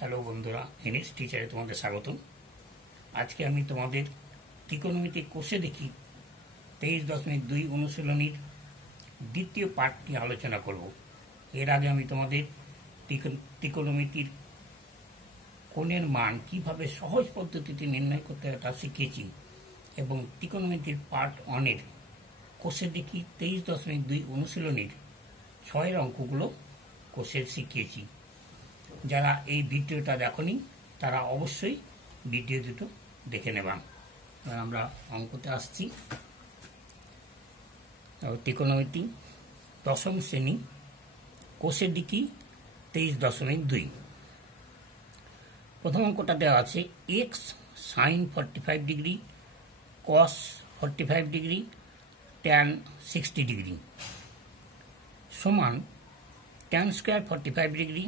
Hello বন্ধুরা, NS টিচারে তোমাদের স্বাগতম। আজকে আমি তোমাদের ত্রিকোণমিতিক কোষে দেখি 23.2 অনুশীলনীর দ্বিতীয় পার্টটি আলোচনা করব। এর আগে আমি তোমাদের ত্রিকোণমিতির কোণের মান কিভাবে সহজ পদ্ধতিতে নির্ণয় করতে হয় তা শিখিয়েছি এবং ত্রিকোণমিতির পার্ট 1-এর কোষে দেখি 23.2 অনুশীলনীর 6-এর অঙ্কগুলো কোষের শিখিয়েছি। যারা এই ভিডিওটা দেখনি তারা অবশ্যই ভিডিও দুটো দেখে নেবা। আমরা অঙ্কতে আসছি। ত্রিকোণমিতি দশম শ্রেণী কোষের দিকে 23.2। প্রথম অঙ্কটা দেওয়া আছে x sine 45 degree cos 45 degree tan 60 degree সমান tan square 45 degree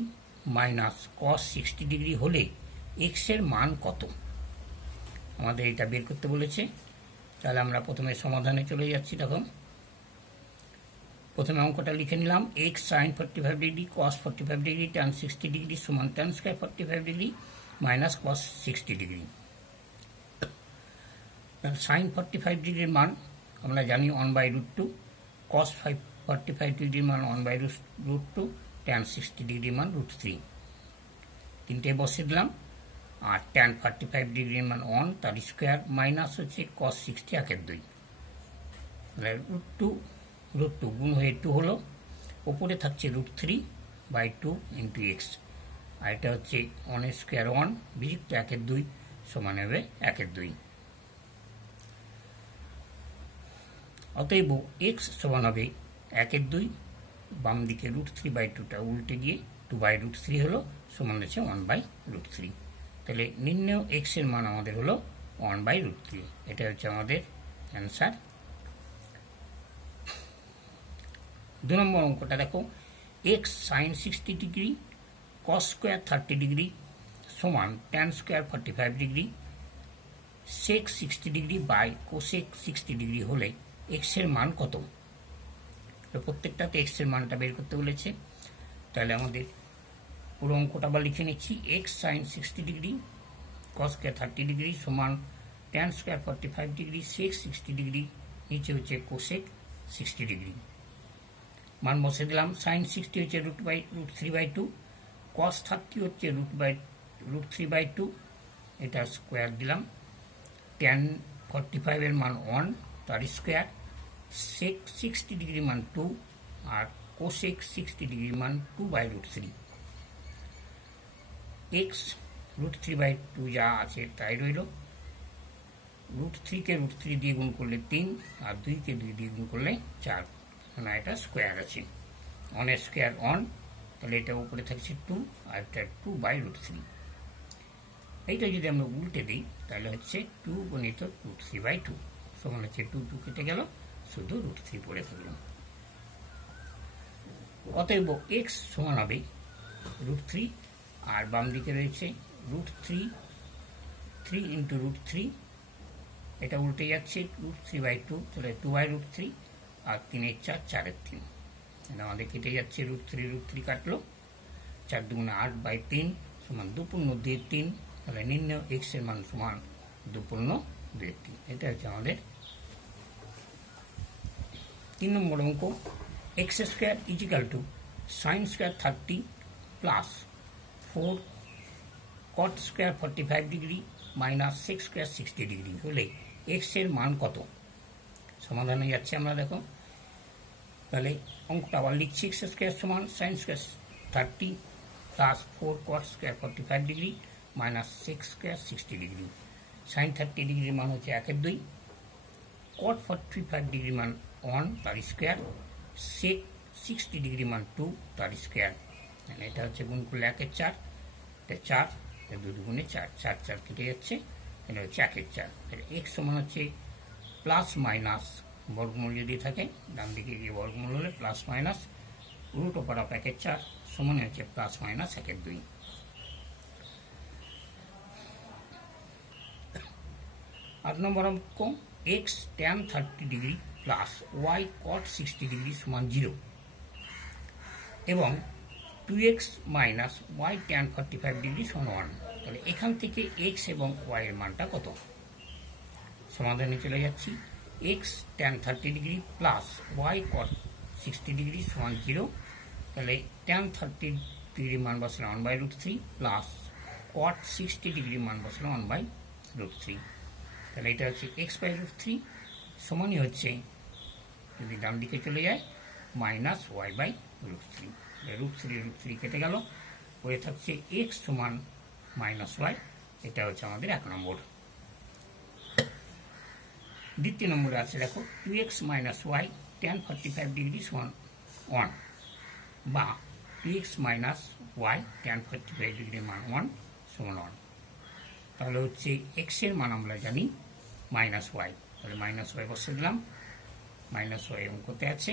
minus cos 60 degree হলে এক্স এর মান কত? আমাদের এটা বের করতে বলেছে। তাহলে আমরা প্রথমে সমাধানে চলে যাচ্ছি। তখন প্রথমে অঙ্কটা লিখে নিলাম, x sine 45 degree cos 45 degree tan 60 degree সমান tan square 45 degree minus cos 60 degree. Sine 45 ডিগ্রির মান আমরা জানি 1/√2, কস 45 ডিগ্রির মান 1/√2, ট্যান 60 ডিগ্রির মান √3। তিনটে বসে দিলাম। আর ট্যান 45 ডিগ্রির মান 1 তার স্কোয়ার মাইনাস হচ্ছে কস 60 1/2, √2 গুণ হয়ে 2 হলো। ওপরে থাকছে √3/2 ইন্টু এক্স। আর এটা হচ্ছে 1 স্কোয়ার 1 বিযুক্ত 1/2 সমান হবে 1/2। অতএব এক্স সমান হবে 1/2। বাম দিকে √3/2টা উল্টে গিয়ে 2/√3 হলো, সমান হচ্ছে 1/√3। তাহলে নির্ণেয় এক্স এর মান আমাদের হলো 1/√3। এটা হচ্ছে আমাদের অ্যান্সার। 2 নম্বর অঙ্কটা দেখো, x sine 60 degree cos square 30 degree সমান tan square 45 degree sec 60 degree by cosec 60 degree হলে এক্স এর মান কত? প্রত্যেকটাতে এক্স এর মানটা বের করতে বলেছে। তাহলে আমাদের পুরো অঙ্কটা আবার লিখে নিচ্ছি, x sine 60 degree cos square 30 degree সমান tan square 45 degree sec 60 degree, নিচে হচ্ছে কোসেক 60 ডিগ্রি। মান বসে দিলাম। সাইন 60 হচ্ছে √3/2, কস 30 হচ্ছে √3/2, এটা স্কোয়ার দিলাম। ট্যান 45 এর মান 1 তার স্কোয়ার, সেক 60 ডিগ্রি মান 2 আর কোসেক 60 ডিগ্রি মান 2/√3। এক্স √3/2 যা আছে তাই রইল। √3 কে √3 দিয়ে গুণ করলে 3 আর 2 কে 2 দিয়ে গুণ করলে 4। না, এটা স্কোয়ার আছে। 1 স্কোয়ার 1, তাহলে এটা উপরে থাকছে 2 আর এটা 2/√3। এইটা যদি আমরা উল্টে দিই তাহলে হচ্ছে 2 গুণিত √3/2 সমান হচ্ছে 2 কেটে গেল, শুধু √3 পড়ে থাকলো। অতএব এক্স সমান হবে √3 আর বাম দিকে রয়েছে √3 ইন্টু √3, এটা উল্টে যাচ্ছে √3/2, তাহলে 2/√3 আর 3 4 4 3, আমাদের কেটে যাচ্ছে √3 কাটলো। 4 2 8/3 সমান 2×2 3, তাহলে নির্ণয় এক্স এর মান সমান 2×2 3। এটা হচ্ছে আমাদের 3 নম্বর অঙ্ক। X square is equal to sine square 30 plus 4 cot square 45 degree minus sec square 60 degree হলে এক্স এর মান কত? সমাধানে যাচ্ছে আমরা। দেখো, তাহলে অঙ্কটা আবার লিখছি, এক্স স্কোয়ার সমান sine square 30 plus 4 cot square 45 degree minus sec square 60 degree. Sine 30 ডিগ্রির মান হচ্ছে 1/2, কট 45 ডিগ্রি মান 1 তার স্কোয়ার, সেক 60 ডিগ্রি মান 2 তার স্কোয়ার। এটা হচ্ছে গুণ করলে 1 4, এটা 4, 2 গুণে 4, 4 4 কেটে যাচ্ছে, এটা হচ্ছে 1 4। তাহলে এক্স সমান হচ্ছে প্লাস মাইনাস বর্গমূল যদি থাকে ডান দিকে গিয়ে বর্গমূল হলে প্লাস মাইনাস √1 4 সমান হচ্ছে প্লাস মাইনাস 1/2। 8 নম্বর অঙ্ক, x tan 30 degree plus y cot 60 degree সমান 0 এবং 2x minus Y tan 45 degree সমান 1। তাহলে এখান থেকে x এবং y এর মানটা কত? সমাধানে চলে যাচ্ছি। x tan 30 degree plus y কট 60 ডিগ্রি সমান 0। তাহলে ট্যান 30 ডিগ্রি মান বসলে 1/√3 প্লাস কট 60 ডিগ্রি মান বসলে 1/√3। তাহলে এটা হচ্ছে x/√3 সমানই হচ্ছে, যদি ডান দিকে চলে যায়, মাইনাস y/√3। √3 কেটে গেল, পরে থাকছে x সমান মাইনাস y। এটা হচ্ছে আমাদের 1 নম্বর। দ্বিতীয় নম্বরে আছে দেখো 2x minus Y tan 45 degree সমান 1, বা 2x minus Y tan 45 degree মান 1 সমান 1। তাহলে হচ্ছে x এর মান আমরা জানি মাইনাস ওয়াই, তাহলে মাইনাস ওয়াই বসে দিলাম। মাইনাস ওয়াই অঙ্কতে আছে,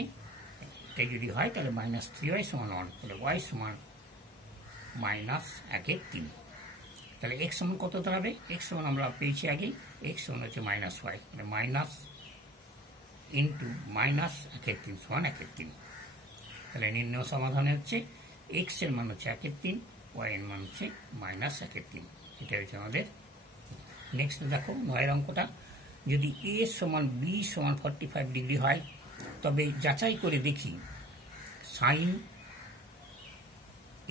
এটাই যদি হয় তাহলে মাইনাস 3y সমান 1। তাহলে y সমান মাইনাস 1/3। তাহলে x সমান কত দাঁড়াবে? x সমান আমরা পেয়েছি আগে, x সমান হচ্ছে মাইনাস ওয়াই, তাহলে মাইনাস ইন্টু মাইনাস 1/3 সমান 1/3। তাহলে নির্ণয় সমাধানে হচ্ছে x এর মান হচ্ছে 1/3, y এর মান হচ্ছে মাইনাস 1/3। এটা হচ্ছে আমাদের। নেক্সট দেখো 9 অঙ্কটা, যদি a সমান b সমান 45 ডিগ্রি হয় তবে যাচাই করে দেখি sine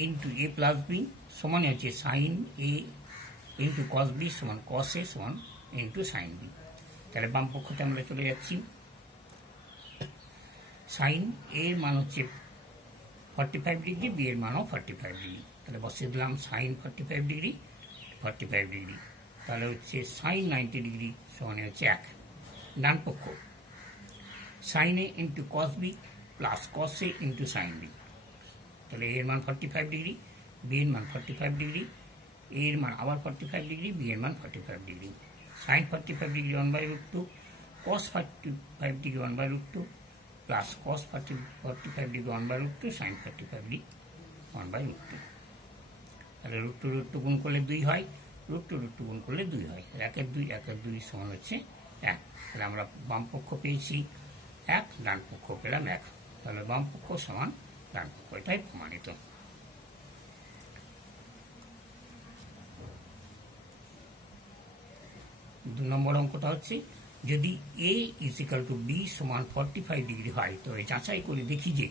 into a plus b সমান হচ্ছে sine a into cos b সমান কস a সমান ইন্টু সাইন b। তাহলে বাম পক্ষতে আমরা চলে যাচ্ছি। সাইন a এর মান হচ্ছে 45 ডিগ্রি, b এর মানও 45 ডিগ্রি। তাহলে বসিয়ে দিলাম সাইন 45 ডিগ্রি 45 ডিগ্রি। তাহলে হচ্ছে সাইন 90 ডিগ্রি সমান হচ্ছে 1। ডান পক্ষ sine A into cos B plus cos A into sine B. তাহলে এর মান 45 ডিগ্রি, বি এর মান 45 ডিগ্রি, এ এর মান আবার 45 ডিগ্রি, বি এর মান 45 degree. Sine 45 degree 1/√2, cos 45 degree 1/√2 plus cos 45 degree 1/√2, sine 45 degree 1/√2। তাহলে √2 গুণ করলে 2 হয়, √2 গুণ করলে 2 হয়। 1/2 সমান হচ্ছে 1। তাহলে আমরা বাম পক্ষ পেয়েছি 1, ডান পক্ষ পেলাম 1। তাহলে বাম পক্ষ সমান ডান পক্ষ, এটাই প্রমাণিত। দু নম্বর অঙ্কটা হচ্ছে যদি a = b সমান 45 ডিগ্রি হয় তো যাচাই করে দেখি যে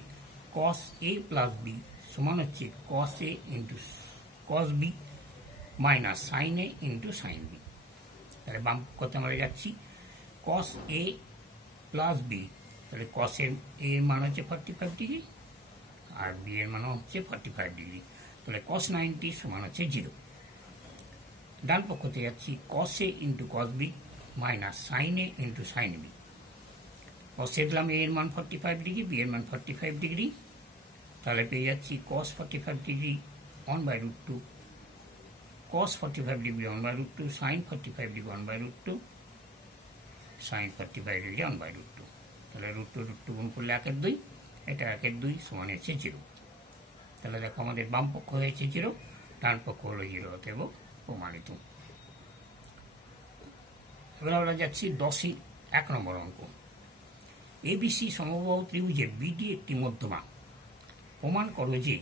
cos a প্লাস b সমান হচ্ছে cos a into cos b minus sine a into sine b। তাহলে বাম পক্ষতে আমরা যাচ্ছি cos a প্লাস b, তাহলে cos a এর মান হচ্ছে 45 ডিগ্রি আর b এর মান হচ্ছে 45 ডিগ্রি। তাহলে cos 90 সমান হচ্ছে 0। ডান পক্ষতে যাচ্ছি cos a into cos b minus sine a into sine b। cos a দিলাম a এর মান 45 ডিগ্রি, b এর মান 45 ডিগ্রি। তাহলে পেয়ে যাচ্ছি cos 45 degree 1/√2, cos 45 degree 1/√2, sine 45 degree 1/√2, sine 45 degree 1/√2। তাহলে √2 গুণ করলে 1/2, এটা 1/2 সমান হচ্ছে 0। তাহলে দেখো আমাদের বাম পক্ষ হয়েছে 0, ডান পক্ষ হলো 0, অতএব প্রমাণিত। এবার আমরা যাচ্ছি 1 নম্বর অঙ্ক। এবিসি সমবাহু ত্রিভুজের বিডি একটি মধ্যমা। প্রমাণ করো যে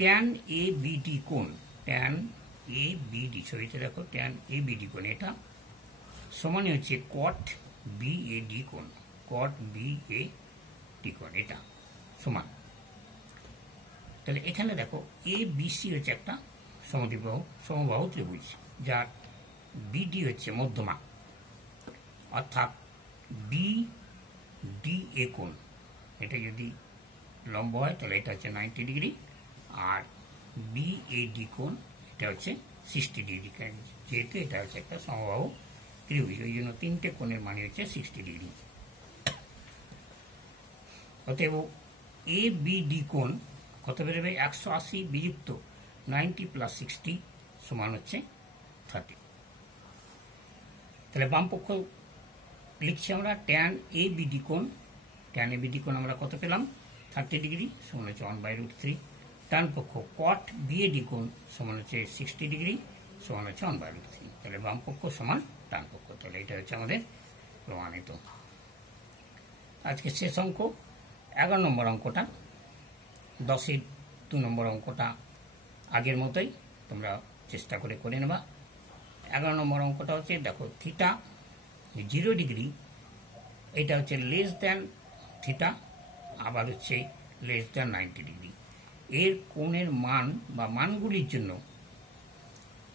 ট্যান এ বিডি কোণ, ট্যান এ বিডি, ছবিতে দেখো ট্যান এ বিডি কোণ, এটা সমানই হচ্ছে কট বি এ ডি কোণ, কট বি এ ডি কোণ, এটা সমান। তাহলে এখানে দেখো এ বিসি হচ্ছে একটা সমবাহু ত্রিভুজ, যার বিডি হচ্ছে মধ্যমা, অর্থাৎ বি ডি এ কোণ, এটা যদি লম্ব হয় তাহলে এটা হচ্ছে 90 ডিগ্রি, আর বি এ ডি কোণ এটা হচ্ছে 60 ডিগ্রি। যেহেতু এটা হচ্ছে একটা সমবাহু ত্রিভুজ, ওই জন্য তিনটে কোণের মানে হচ্ছে 60 ডিগ্রি। অতএব এ বি ডি কোণ কত বেরোবে? 180 বিযুক্ত 90 প্লাস 60 সমান হচ্ছে 30। তাহলে বাম পক্ষ লিখছি আমরা ট্যান এ বিডি কোণ, ট্যান এ বিডি কোণ আমরা কত পেলাম? 30 ডিগ্রি সমান হচ্ছে 1/√3। ডান পক্ষ কট বি এ ডি কোণ সমান হচ্ছে 60 ডিগ্রি সমান হচ্ছে 1/√3। তাহলে বাম পক্ষ সমান ডান পক্ষ। তাহলে এটা হচ্ছে আমাদের প্রমাণিত। আজকে শেষ অঙ্ক 11 নম্বর অঙ্কটা, 2 নম্বর অঙ্কটা আগের মতোই তোমরা চেষ্টা করে নেবা। 11 নম্বর অঙ্কটা হচ্ছে দেখো থিটা 0 ডিগ্রি, এটা হচ্ছে লেস দেন থিটা, আবার হচ্ছে লেস দেন 90 ডিগ্রি। এর কোণের মান বা মানগুলির জন্য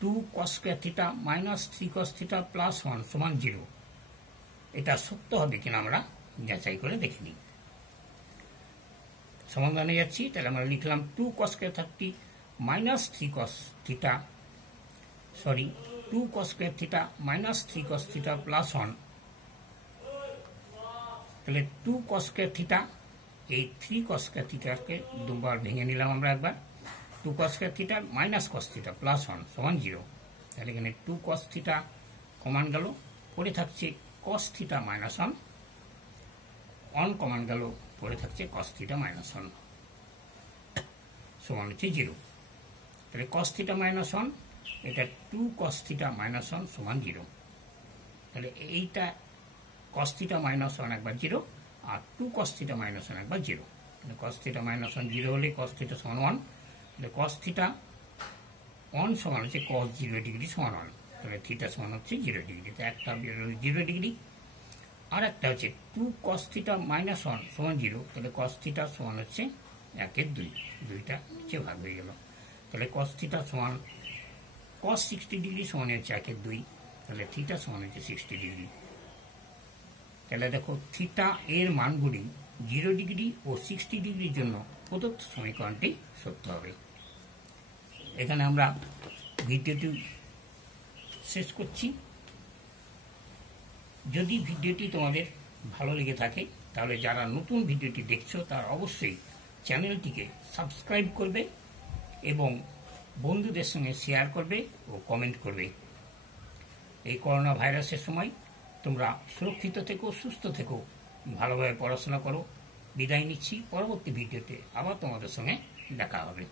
2 cos square theta minus 3 cos theta plus 1 সমান 0, এটা সত্য হবে কিনা আমরা যাচাই করে দেখে নিই। সমাধানে যাচ্ছি, তাহলে আমরা লিখলাম 2 cos square 30 minus 3 cos theta 2 cos square theta minus 3 cos theta plus 1, তাহলে 2 cos স্কয়ার থিটা, এই 3 cos স্কয়ার থিটাকে দুবার ভেঙে নিলাম আমরা একবার, 2 cos square theta minus cos theta plus 1 সমান 0, তাহলে এখানে 2 cos থিটা কমান গেল, পড়ে থাকছে cos থিটা মাইনাস 1 কমান গেল, পড়ে থাকছে cos থিটা মাইনাস 1 সমান হচ্ছে 0, তাহলে cos থিটা মাইনাস 1 এটা 2 cos থিটা মাইনাস 1 সমান 0, তাহলে এইটা cos থিটা মাইনাস 1 একবার 0 আর 2 cos থিটা মাইনাস 1 একবার 0, তাহলে cos থিটা মাইনাস 1 0 হলে cos থিটা সমান 1, তাহলে cos থিটা 1 সমান হচ্ছে cos 0 ডিগ্রি সমান 1, তাহলে থিটা সমান হচ্ছে 0 ডিগ্রি, তো একটা 0 ডিগ্রি, আর একটা হচ্ছে 2 cos থিটা মাইনাস 1 সমান 0, তাহলে cos থিটা সমান হচ্ছে 1/2, দুইটা নিচে ভাগ হয়ে গেল, তাহলে cos থিটা সমান cos 60 ডিগ্রি সমান হচ্ছে 1/2, তাহলে থিটা সমান হচ্ছে 60 ডিগ্রি। তাহলে দেখো থিটা এর মানগুলি 0 ডিগ্রি ও 60 ডিগ্রির জন্য প্রদত্ত সমীকরণটি সত্য হবে। এখানে আমরা ভিডিওটি শেষ করছি। যদি ভিডিওটি তোমাদের ভালো লেগে থাকে তাহলে যারা নতুন ভিডিওটি দেখছো তারা অবশ্যই চ্যানেলটিকে সাবস্ক্রাইব করবে এবং বন্ধুদের সঙ্গে শেয়ার করবে ও কমেন্ট করবে। এই করোনা ভাইরাসের সময় তোমরা সুরক্ষিত থেকো, সুস্থ থেকো, ভালোভাবে পড়াশোনা করো। বিদায় নিচ্ছি, পরবর্তী ভিডিওতে আবার তোমাদের সঙ্গে দেখা হবে।